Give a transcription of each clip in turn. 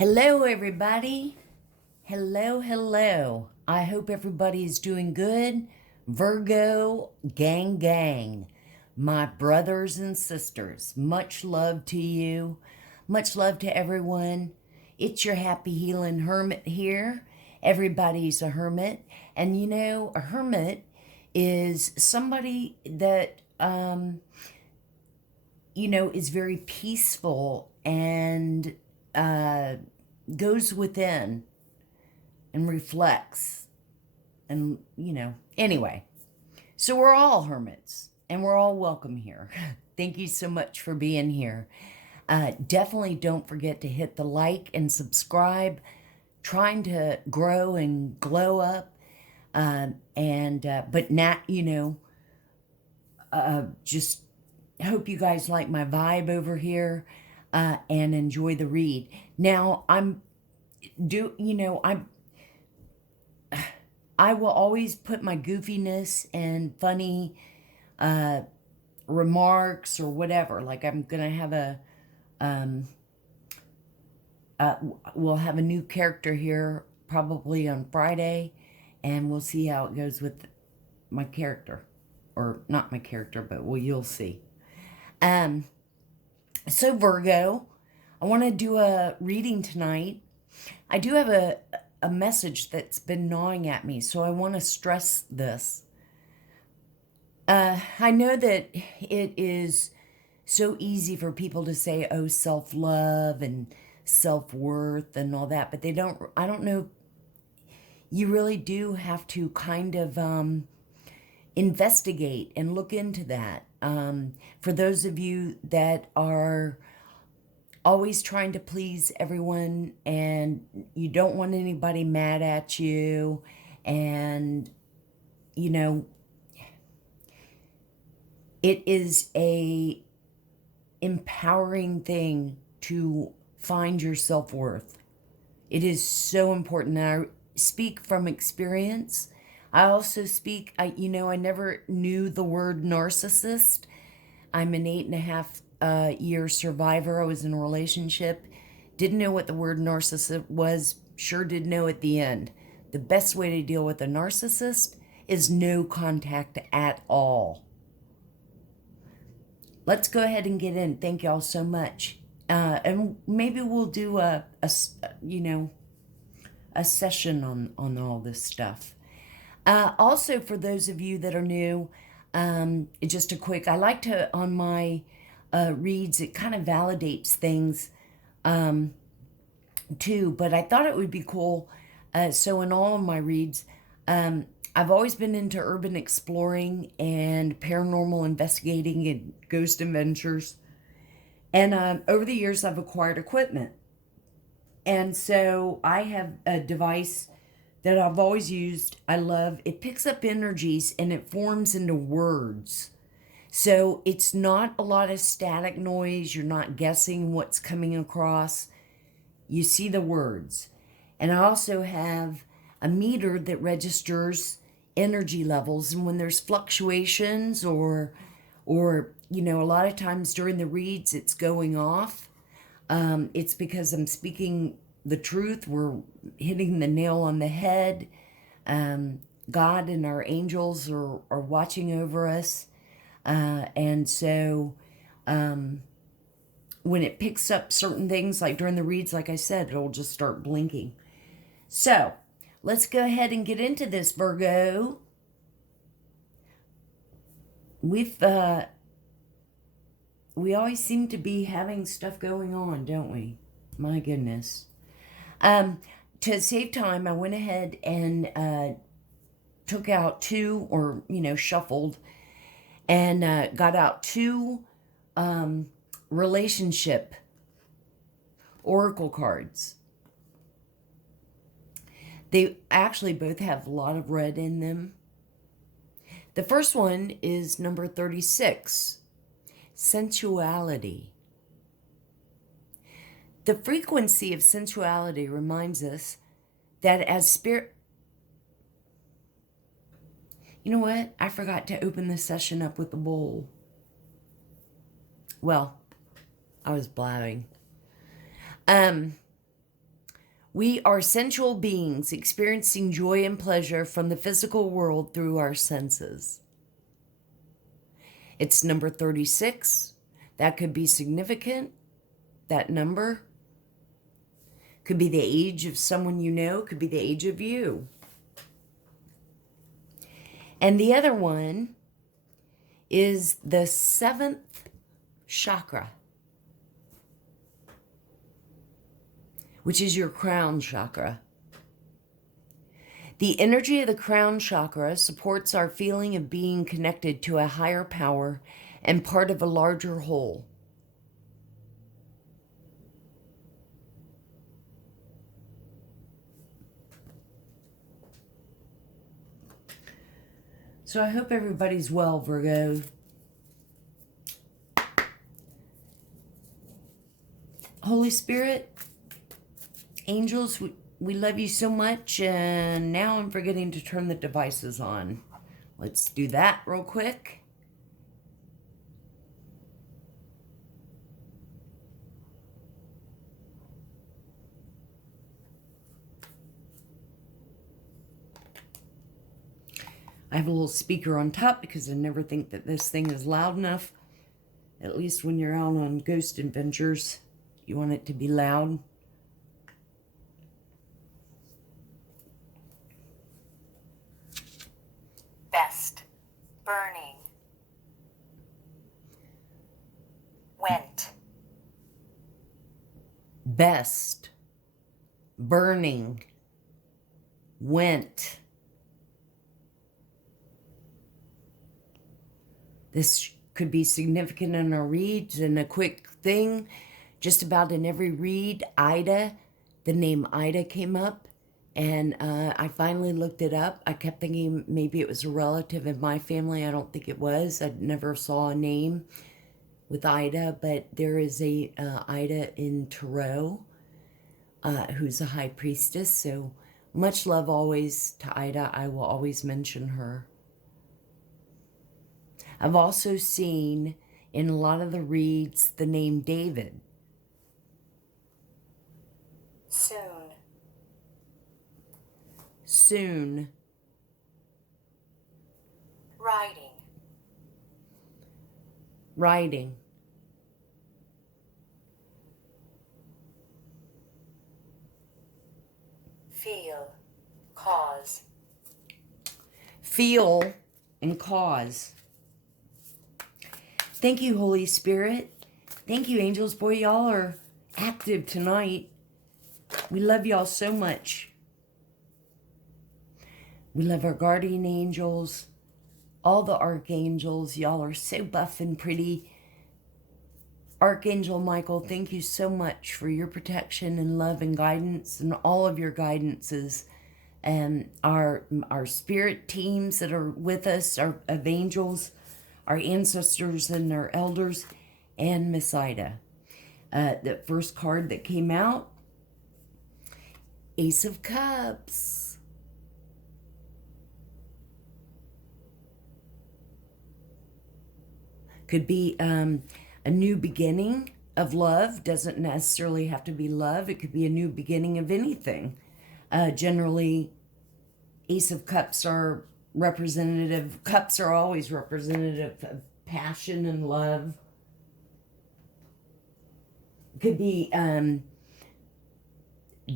Hello, everybody. Hello. I hope everybody is doing good. Virgo gang. My brothers and sisters, much love to you. Much love to everyone. It's your happy healing hermit here. Everybody's a hermit. And you know, a hermit is somebody that, is very peaceful and goes within and reflects. And, anyway, so we're all hermits and we're all welcome here. Thank you so much for being here. Definitely don't forget to hit the like and subscribe. Trying to grow and glow up. But not, just hope you guys like my vibe over here and enjoy the read. Now, I will always put my goofiness and funny remarks or whatever. Like I'm gonna have we'll have a new character here probably on Friday, and we'll see how it goes with my character, or not my character, but you'll see. So Virgo, I want to do a reading tonight. I do have a message that's been gnawing at me, so I want to stress this. I know that it is so easy for people to say, oh, self-love and self-worth and all that, but I don't know, you really do have to kind of investigate and look into that. For those of you that are always trying to please everyone and you don't want anybody mad at you, and it is a empowering thing to find your self-worth. It is so important. And I speak from experience. I also speak, I never knew the word narcissist. I'm an 8.5 year survivor. I was in a relationship. Didn't know what the word narcissist was. Sure did know at the end. The best way to deal with a narcissist is no contact at all. Let's go ahead and get in. Thank y'all so much. And maybe we'll do a session on all this stuff. Also, for those of you that are new, just a quick, I like to, on my reads, it kind of validates things too, but I thought it would be cool. So in all of my reads, I've always been into urban exploring and paranormal investigating and ghost adventures. And over the years, I've acquired equipment. And so I have a device that I've always used. I love. It picks up energies and it forms into words. So it's not a lot of static noise. You're not guessing what's coming across. You see the words. And I also have a meter that registers energy levels. And when there's fluctuations or a lot of times during the reads, it's going off. It's because I'm speaking the truth. We're hitting the nail on the head. God and our angels are watching over us. And so when it picks up certain things, like during the reads, like I said, it'll just start blinking. So let's go ahead and get into this, Virgo. We always seem to be having stuff going on, don't we? My goodness. To save time, I went ahead and took out two, or, shuffled, and got out two relationship oracle cards. They actually both have a lot of red in them. The first one is number 36, sensuality. The frequency of sensuality reminds us that as spirit... You know what? I forgot to open the session up with the bowl. Well, I was blabbing. We are sensual beings experiencing joy and pleasure from the physical world through our senses. It's number 36. That could be significant. That number could be the age of someone you know, could be the age of you. And the other one is the 7th chakra, which is your crown chakra. The energy of the crown chakra supports our feeling of being connected to a higher power and part of a larger whole. So I hope everybody's well, Virgo. Holy Spirit, angels, we love you so much, and now I'm forgetting to turn the devices on. Let's do that real quick. I have a little speaker on top because I never think that this thing is loud enough. At least when you're out on ghost adventures, you want it to be loud. Best. Burning. Went. Best. Burning. Went. This could be significant in our reads, and a quick thing, just about in every read, Ida, the name Ida came up, and I finally looked it up. I kept thinking maybe it was a relative in my family. I don't think it was. I never saw a name with Ida, but there is a Ida in tarot who's a high priestess, so much love always to Ida. I will always mention her. I've also seen in a lot of the reads the name David. Soon. Soon. Riding. Riding. Feel. Cause. Feel and cause. Thank you, Holy Spirit. Thank you, angels. Boy, y'all are active tonight. We love y'all so much. We love our guardian angels, all the archangels. Y'all are so buff and pretty. Archangel Michael, thank you so much for your protection and love and guidance and all of your guidances. And our spirit teams that are with us, of angels, our ancestors and our elders, and Miss Ida. The first card that came out, Ace of Cups. Could be a new beginning of love. Doesn't necessarily have to be love. It could be a new beginning of anything. Generally, Ace of Cups are representative. Cups are always representative of passion and love. It could be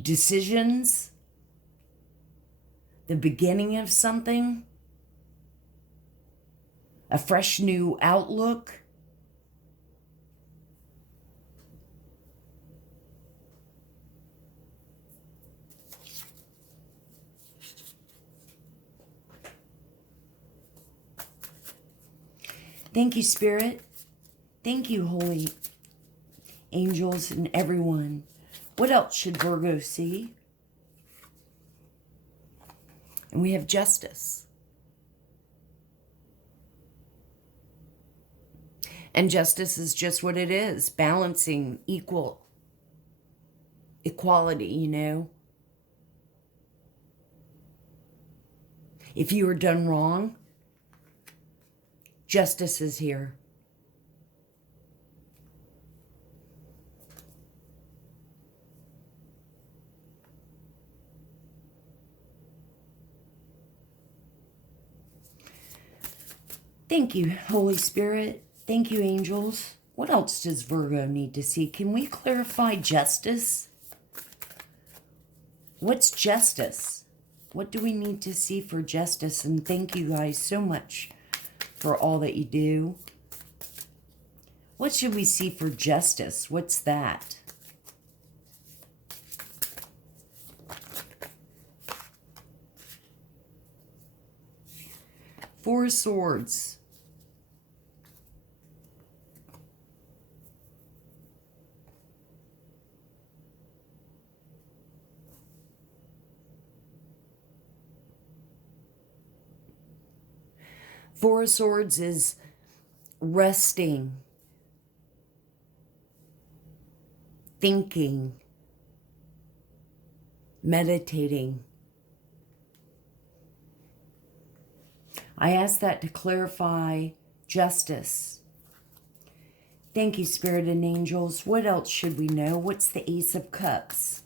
decisions, the beginning of something, a fresh new outlook. Thank you, Spirit. Thank you, holy angels and everyone. What else should Virgo see? And we have justice. And justice is just what it is, balancing equality, you know. If you were done wrong, justice is here. Thank you, Holy Spirit. Thank you, angels. What else does Virgo need to see? Can we clarify justice? What's justice? What do we need to see for justice? And thank you guys so much for all that you do. What should we see for justice? What's that? Four of Swords. Four of Swords is resting, thinking, meditating. I ask that to clarify justice. Thank you, Spirit and angels. What else should we know? What's the Ace of Cups?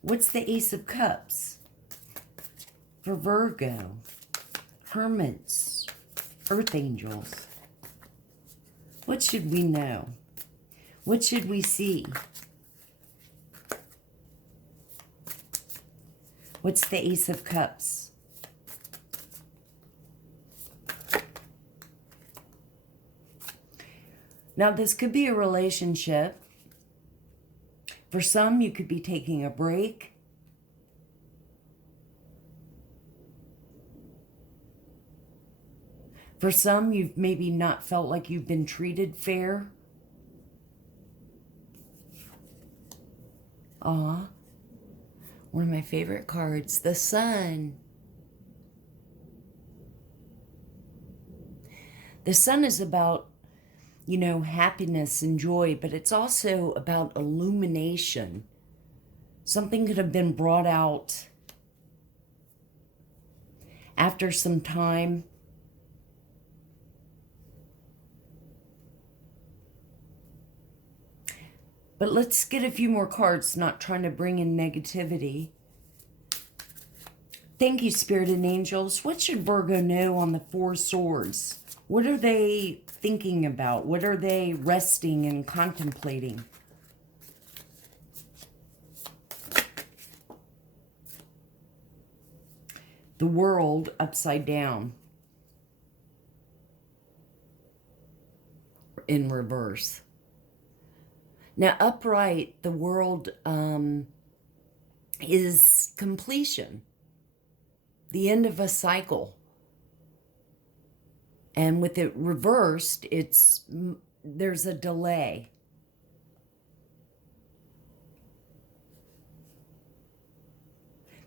What's the Ace of Cups for Virgo? Hermits, Earth angels. What should we know? What should we see? What's the Ace of Cups? Now, this could be a relationship. For some, you could be taking a break. For some, you've maybe not felt like you've been treated fair. Aw, one of my favorite cards, the Sun. The Sun is about, you know, happiness and joy, but it's also about illumination. Something could have been brought out after some time. But let's get a few more cards, not trying to bring in negativity. Thank you, Spirit and angels. What should Virgo know on the Four Swords? What are they thinking about? What are they resting and contemplating? The World upside down. In reverse. Now, upright, the World is completion. The end of a cycle. And with it reversed, there's a delay.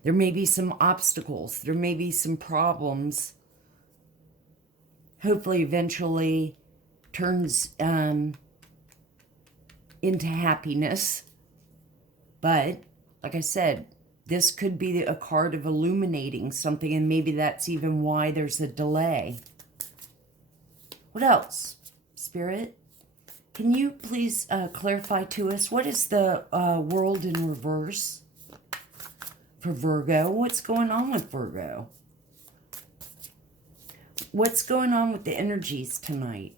There may be some obstacles. There may be some problems. Hopefully, eventually turns into happiness. But, like I said, this could be a card of illuminating something, and maybe that's even why there's a delay. What else, Spirit? Can you please clarify to us, what is the World in reverse for Virgo? What's going on with Virgo? What's going on with the energies tonight?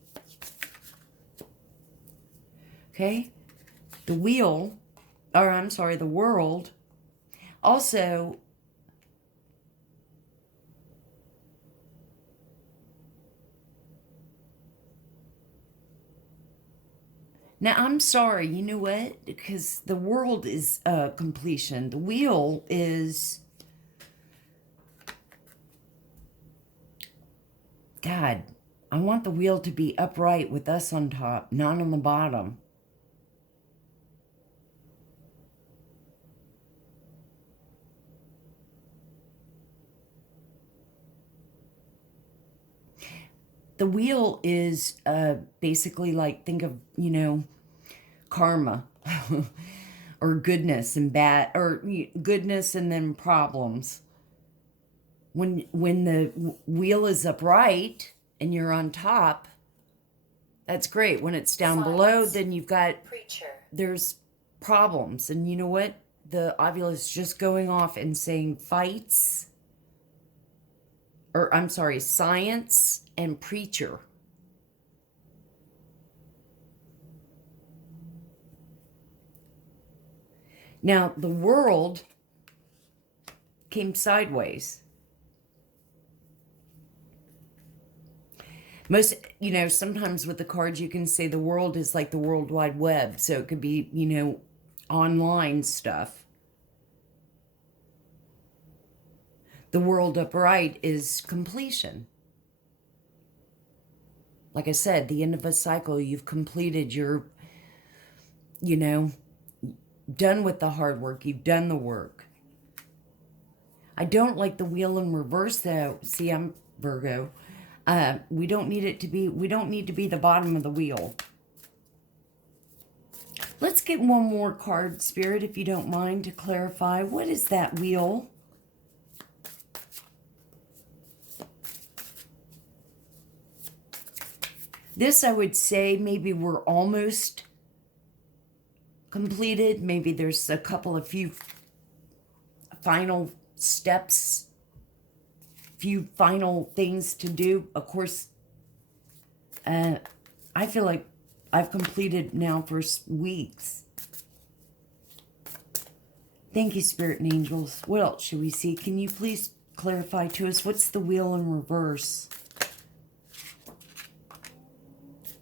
Okay, the wheel, or I'm sorry, the World. Also, now I'm sorry, you know what? Because the World is completion. The wheel is, God, I want the wheel to be upright with us on top, not on the bottom. The wheel is basically like, think of, you know, karma or goodness and bad, or goodness and then problems. When the wheel is upright and you're on top, that's great. When it's down below, then you've got, there's problems. And you know what? The ovule is just going off and saying fights, or I'm sorry, science and preacher. Now, the world came sideways. Most, sometimes with the cards you can say the world is like the World Wide Web. So it could be, online stuff. The world upright is completion. Like I said, the end of a cycle, you've completed your, done with the hard work. You've done the work. I don't like the wheel in reverse though. See, I'm Virgo. We don't need to be the bottom of the wheel. Let's get one more card, Spirit, if you don't mind, to clarify. What is that wheel? This, I would say, maybe we're almost completed. Maybe there's a few final steps, few final things to do. Of course, I feel like I've completed now for weeks. Thank you, Spirit and Angels. What else should we see? Can you please clarify to us what's the wheel in reverse?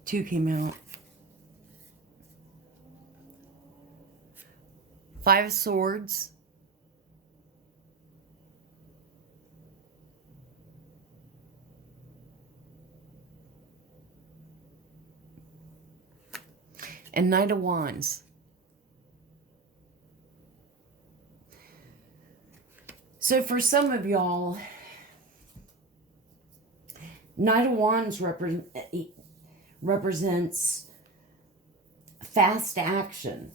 2 came out. 5 of Swords. And Knight of Wands. So for some of y'all, Knight of Wands represents fast action,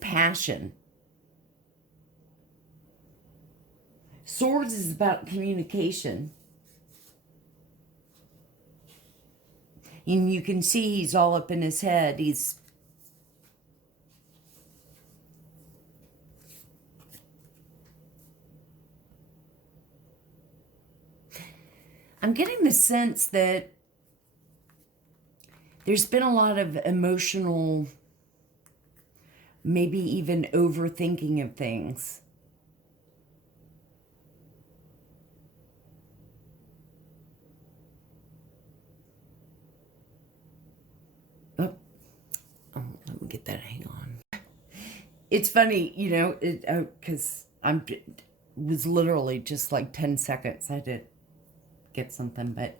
passion. Swords is about communication. And you can see he's all up in his head. I'm getting the sense that there's been a lot of emotional, maybe even overthinking of things. Oh, let me get that. Hang on. It's funny, because it was literally just like 10 seconds. I did get something, but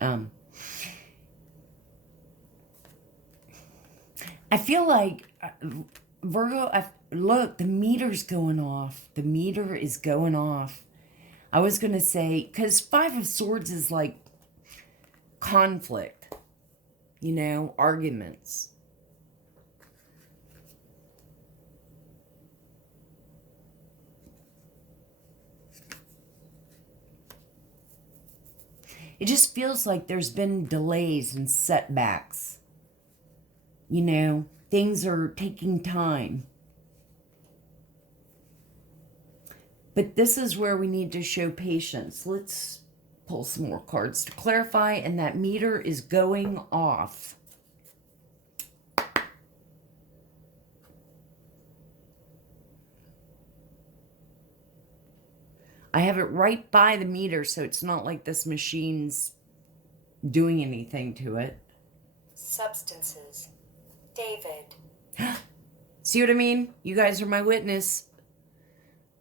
I feel like Virgo, look, the meter's going off. The meter is going off. I was going to say, because 5 of Swords is like conflict, arguments. It just feels like there's been delays and setbacks. Things are taking time. But this is where we need to show patience. Let's pull some more cards to clarify, and that meter is going off. I have it right by the meter, so it's not like this machine's doing anything to it. Substances. David. See what I mean? You guys are my witness.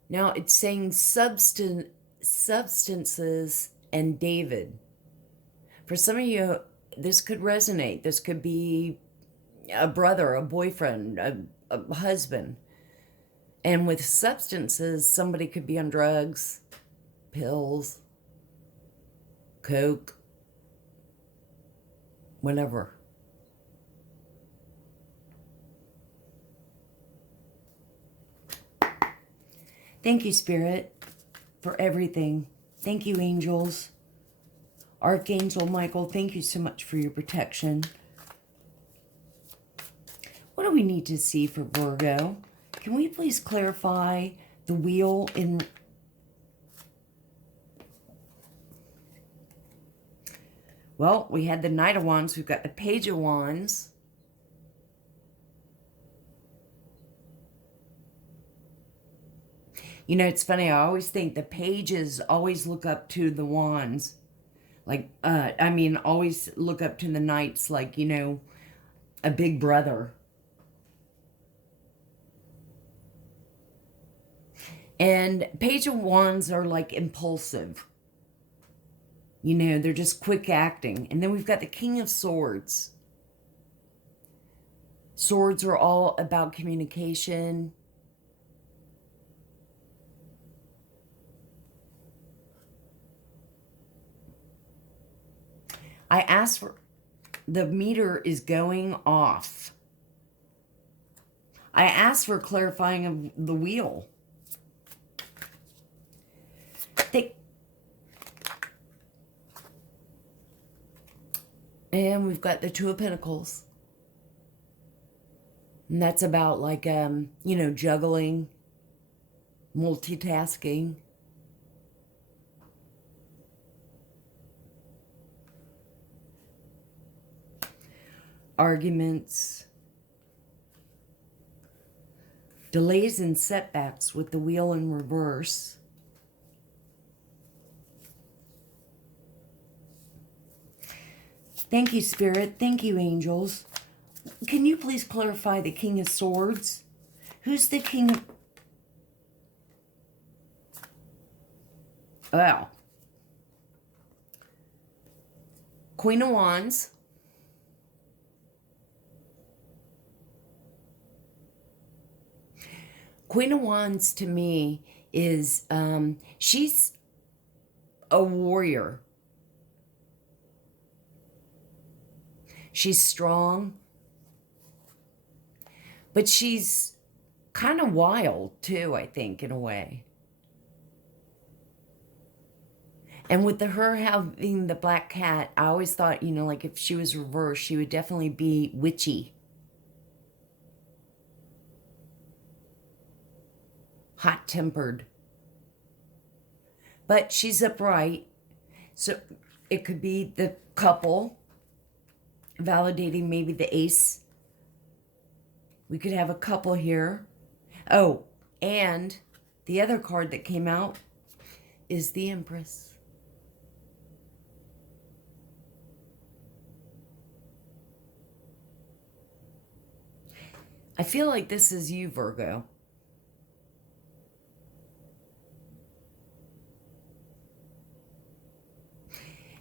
Now it's saying substances and David. For some of you, this could resonate. This could be a brother, a boyfriend, a husband. And with substances, somebody could be on drugs, pills, coke, whatever. Thank you, Spirit, for everything. Thank you, angels. Archangel Michael, thank you so much for your protection. What do we need to see for Virgo? Can we please clarify the wheel in... Well, we had the Knight of Wands. We've got the Page of Wands. You know, it's funny. I always think the pages always look up to the wands. Like, I mean, always look up to the knights like, you know, a big brother. And Page of Wands are like impulsive. You know, they're just quick acting. And then we've got the King of Swords. Swords are all about communication. I asked for, the meter is going off. I asked for clarifying of the wheel. And we've got the Two of Pentacles. And that's about like, you know, juggling, multitasking. Arguments. Delays and setbacks with the wheel in reverse. Thank you, Spirit. Thank you, angels. Can you please clarify the King of Swords? Who's the King of... Well, Queen of Wands. Queen of Wands to me is, she's a warrior. She's strong. But she's kind of wild too, I think, in a way. And with her having the black cat, I always thought, you know, like if she was reversed, she would definitely be witchy. Hot-tempered. But she's upright. So it could be the couple validating maybe the ace. We could have a couple here. Oh, and the other card that came out is the Empress. I feel like this is you, Virgo.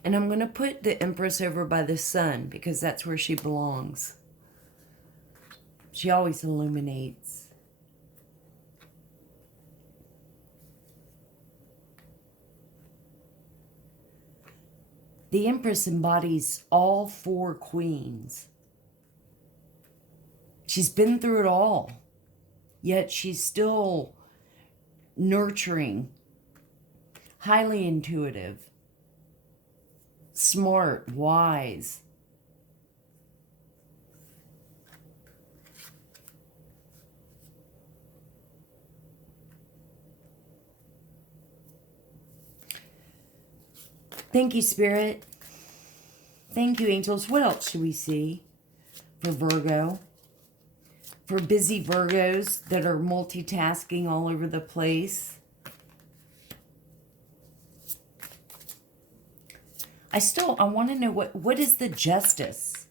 And I'm going to put the Empress over by the Sun because that's where she belongs. She always illuminates. The Empress embodies all four queens. She's been through it all, yet she's still nurturing, highly intuitive, smart, wise. Thank you, Spirit. Thank you, angels. What else should we see for Virgo? For busy Virgos that are multitasking all over the place. I want to know what is the justice?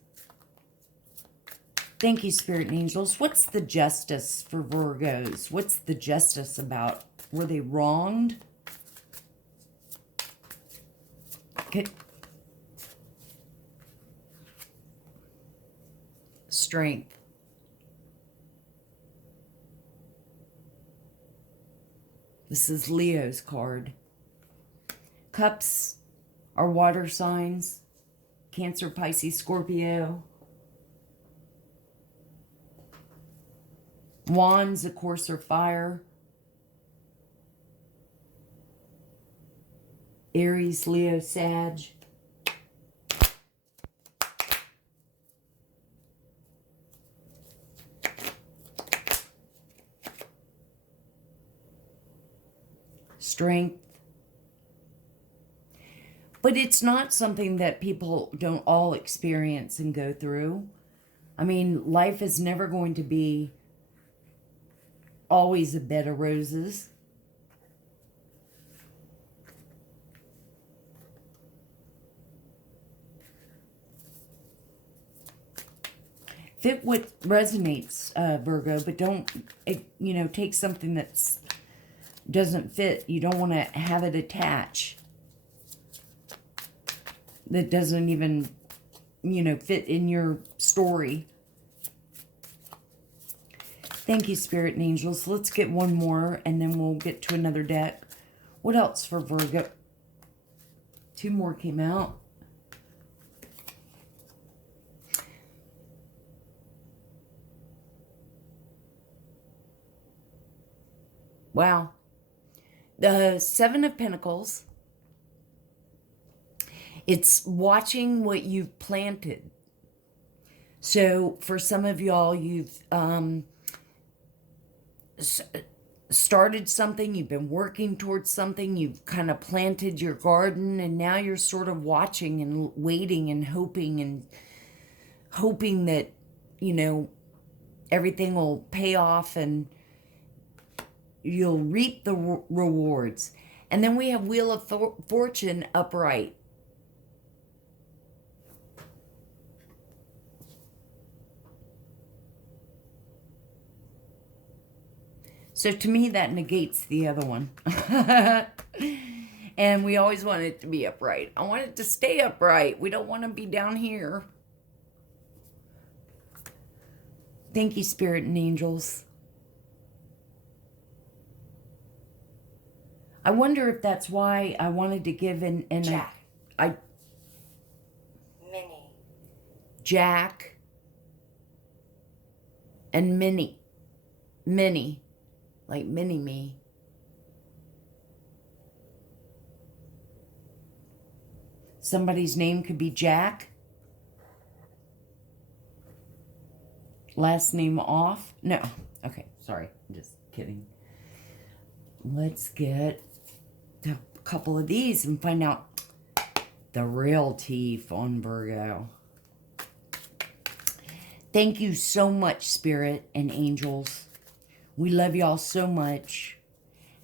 Thank you, Spirit and angels. What's the justice for Virgos? What's the justice about? Were they wronged? Okay. Strength. This is Leo's card. Cups are water signs. Cancer, Pisces, Scorpio. Wands, of course, are fire. Aries, Leo, Sag. Strength. But it's not something that people don't all experience and go through. I mean, life is never going to be always a bed of roses. Fit what resonates, Virgo, but don't, take something that's doesn't fit. You don't want to have it attach. That doesn't even, fit in your story. Thank you, Spirit and Angels. Let's get one more, and then we'll get to another deck. What else for Virgo? 2 more came out. Wow. The 7 of Pentacles. It's watching what you've planted. So for some of y'all, you've started something, you've been working towards something, you've kind of planted your garden, and now you're sort of watching and waiting and hoping that, everything will pay off and you'll reap the rewards. And then we have Wheel of Fortune upright. So to me, that negates the other one. And we always want it to be upright. I want it to stay upright. We don't want to be down here. Thank you, Spirit and Angels. I wonder if that's why I wanted to give Jack. I Minnie. Jack and Minnie. Minnie. Like mini-me. Somebody's name could be Jack. Last name off. No. Okay, sorry. Just kidding. Let's get a couple of these and find out the real teeth on Virgo. Thank you so much, Spirit and Angels. We love y'all so much,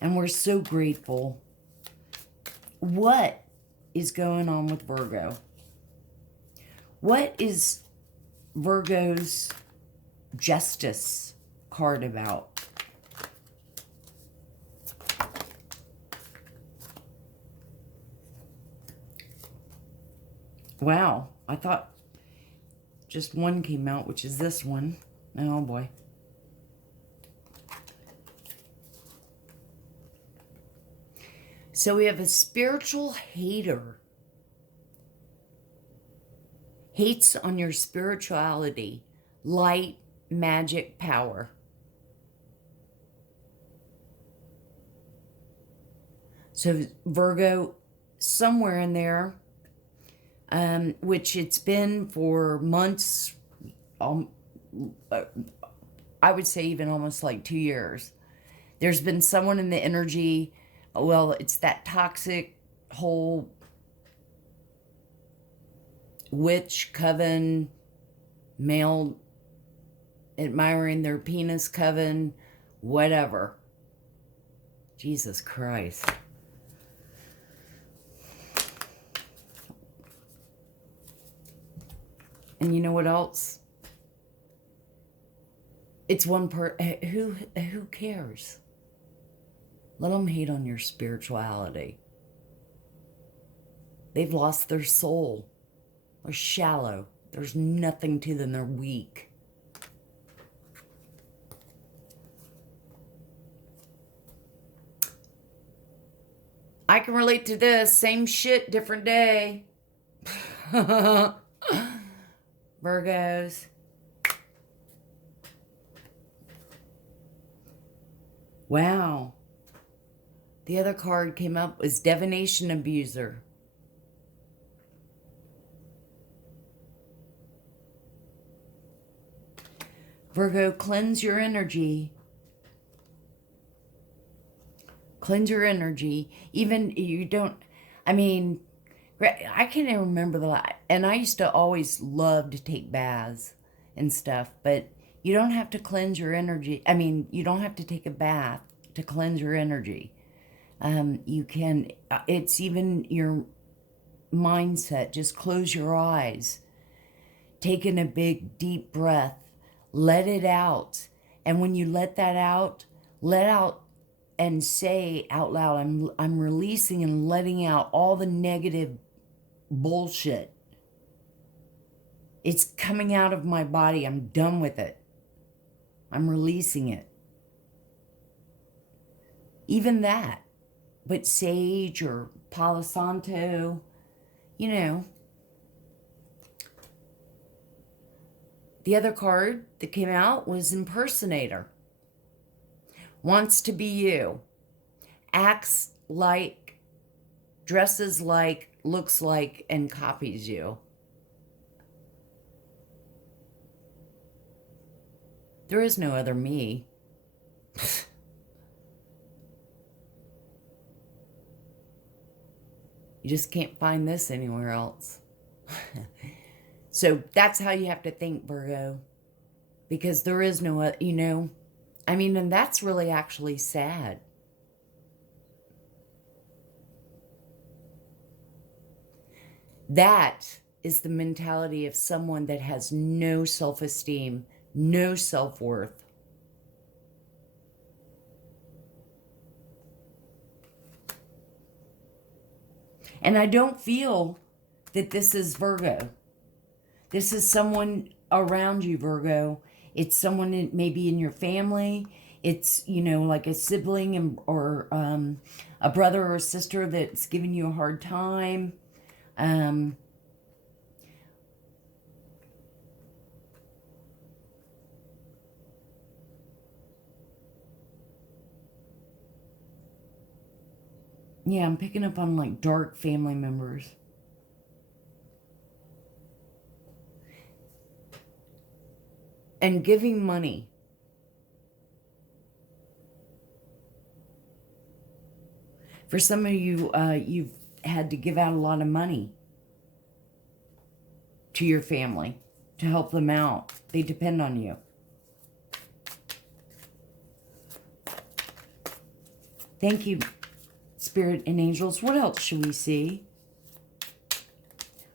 and we're so grateful. What is going on with Virgo? What is Virgo's Justice card about? Wow, I thought just one came out, which is this one. Oh boy. So we have a spiritual hater. Hates on your spirituality, light, magic, power. So Virgo, somewhere in there, which it's been for months, I would say even almost like 2 years. There's been someone in the energy. Well, it's that toxic whole witch coven, male admiring their penis coven, whatever. Jesus Christ. And you know what else? It's one who cares? Let them hate on your spirituality. They've lost their soul. They're shallow. There's nothing to them. They're weak. I can relate to this. Same shit, different day. Virgos. Wow. The other card came up was Divination Abuser. Virgo, cleanse your energy. Cleanse your energy. Even you don't, I mean, I can't even remember the last. And I used to always love to take baths and stuff, but you don't have to cleanse your energy. I mean, you don't have to take a bath to cleanse your energy. You can, it's even your mindset. Just close your eyes, take in a big, deep breath, let it out. And when you let out and say out loud, I'm releasing and letting out all the negative bullshit. It's coming out of my body. I'm done with it. I'm releasing it. Even that. But sage or Palo Santo, you know. The other card that came out was impersonator. Wants to be you. Acts like, dresses like, looks like, and copies you. There is no other me. You just can't find this anywhere else. So that's how you have to think, Virgo. Because there is no other, you know. I mean, and that's really actually sad. That is the mentality of someone that has no self-esteem, no self-worth. And I don't feel that this is Virgo. This is someone around you, Virgo. It's someone maybe in your family. It's, you know, like a sibling or a brother or a sister that's giving you a hard time. Yeah, I'm picking up on like dark family members. And giving money. For some of you, you've had to give out a lot of money to your family to help them out. They depend on you. Thank you, Spirit and angels. What else should we see?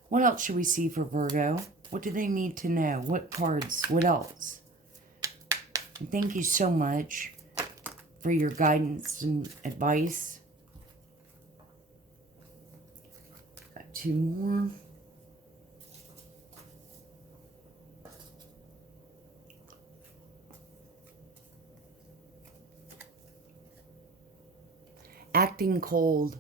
What else should we see for Virgo? What do they need to know? What cards? What else? And thank you so much for your guidance and advice. Got two more. Acting cold.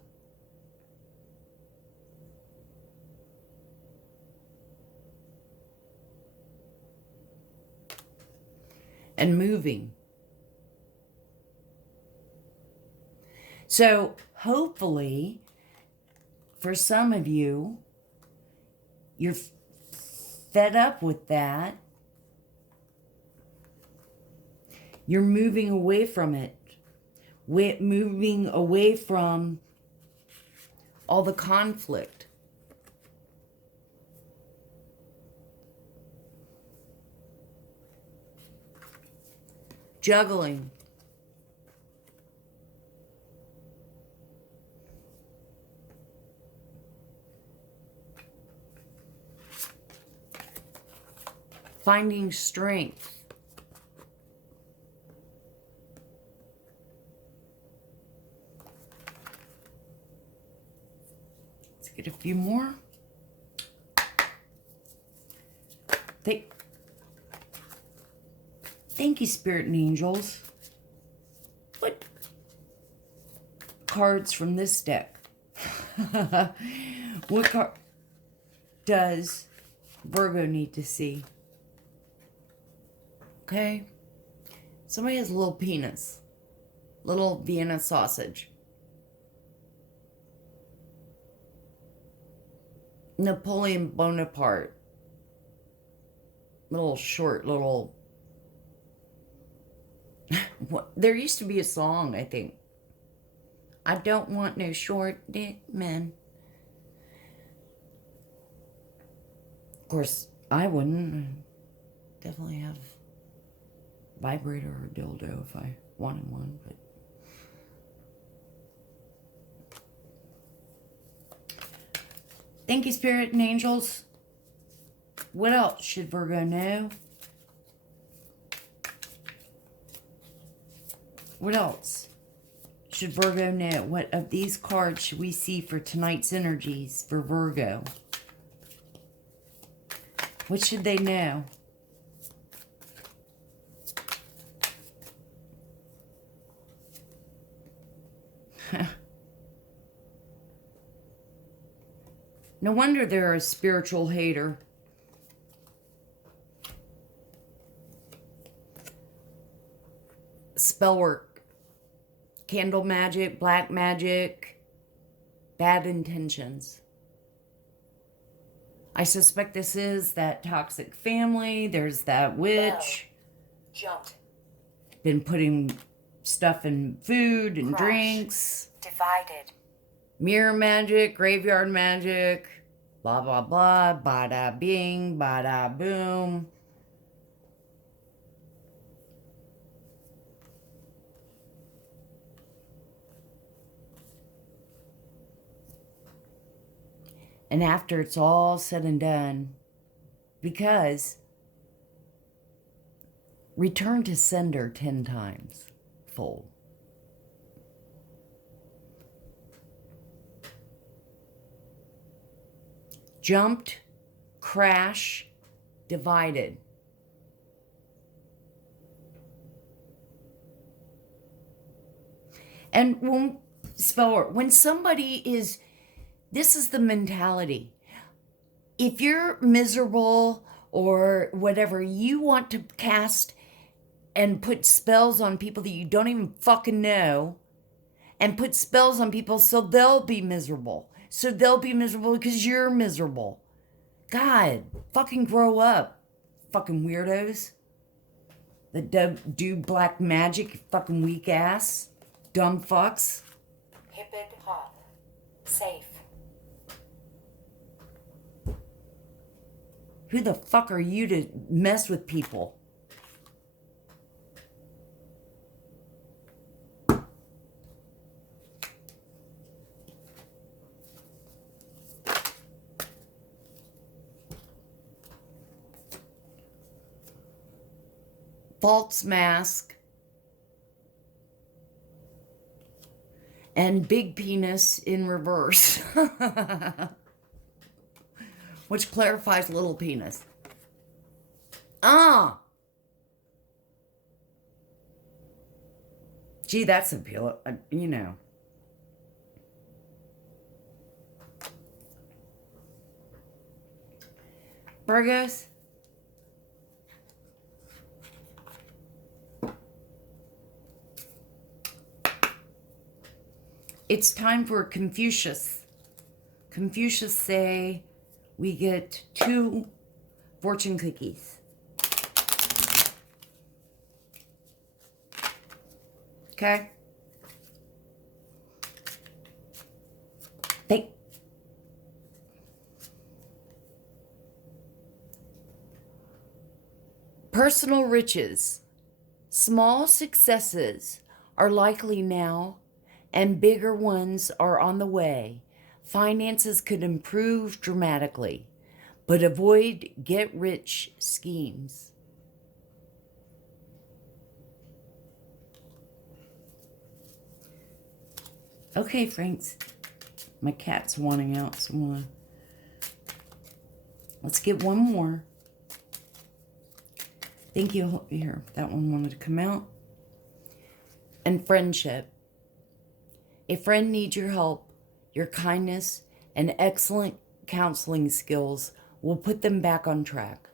And moving. So hopefully, for some of you, you're fed up with that. You're moving away from it. Moving away from all the conflict. Juggling. Finding strength. Let's get a few more. Thank you, Spirit and angels. What cards from this deck? What card does Virgo need to see? Okay. Somebody has a little penis. Little Vienna sausage. Napoleon Bonaparte. Little short, little... There used to be a song, I think. I don't want no short dick men. Of course, I wouldn't. Definitely have vibrator or dildo if I wanted one, but thank you, Spirit and Angels. What else should Virgo know? What else should Virgo know? What of these cards should we see for tonight's energies for Virgo? What should they know? No wonder they're a spiritual hater. Spellwork, candle magic, black magic, bad intentions. I suspect this is that toxic family. There's that witch. Jumped. Been putting stuff in food and Crash. drinks. Divided. Mirror magic, graveyard magic, blah, blah, blah, bada bing, bada boom. And after it's all said and done, because return to sender 10 times fold. Jumped, crash, divided. And when spellwork, when somebody is, this is the mentality. If you're miserable or whatever, you want to cast and put spells on people that you don't even fucking know, and put spells on people so they'll be miserable. So they'll be miserable because you're miserable. God, fucking grow up, fucking weirdos. That do black magic, you fucking weak ass. Dumb fucks. Hipped hop. Safe. Who the fuck are you to mess with people? False mask. And big penis in reverse. Which clarifies little penis. Gee, that's appealing, you know. Virgos. It's time for Confucius. Confucius say we get 2 fortune cookies. Okay? Personal riches. Small successes are likely now, and bigger ones are on the way. Finances could improve dramatically, but avoid get-rich schemes. Okay, Franks. My cat's wanting out, so let's get one more. Thank you. Here, that one wanted to come out. And friendship. A friend needs your help, your kindness, and excellent counseling skills will put them back on track.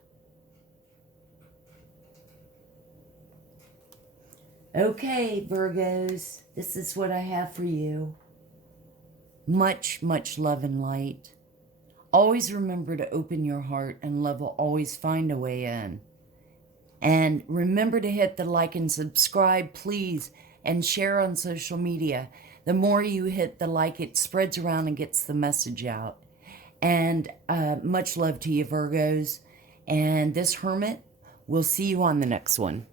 Okay, Virgos, this is what I have for you. Much, much love and light. Always remember to open your heart, and love will always find a way in. And remember to hit the like and subscribe, please, and share on social media. The more you hit the like, it spreads around and gets the message out. And much love to you, Virgos. And this hermit, we'll see you on the next one.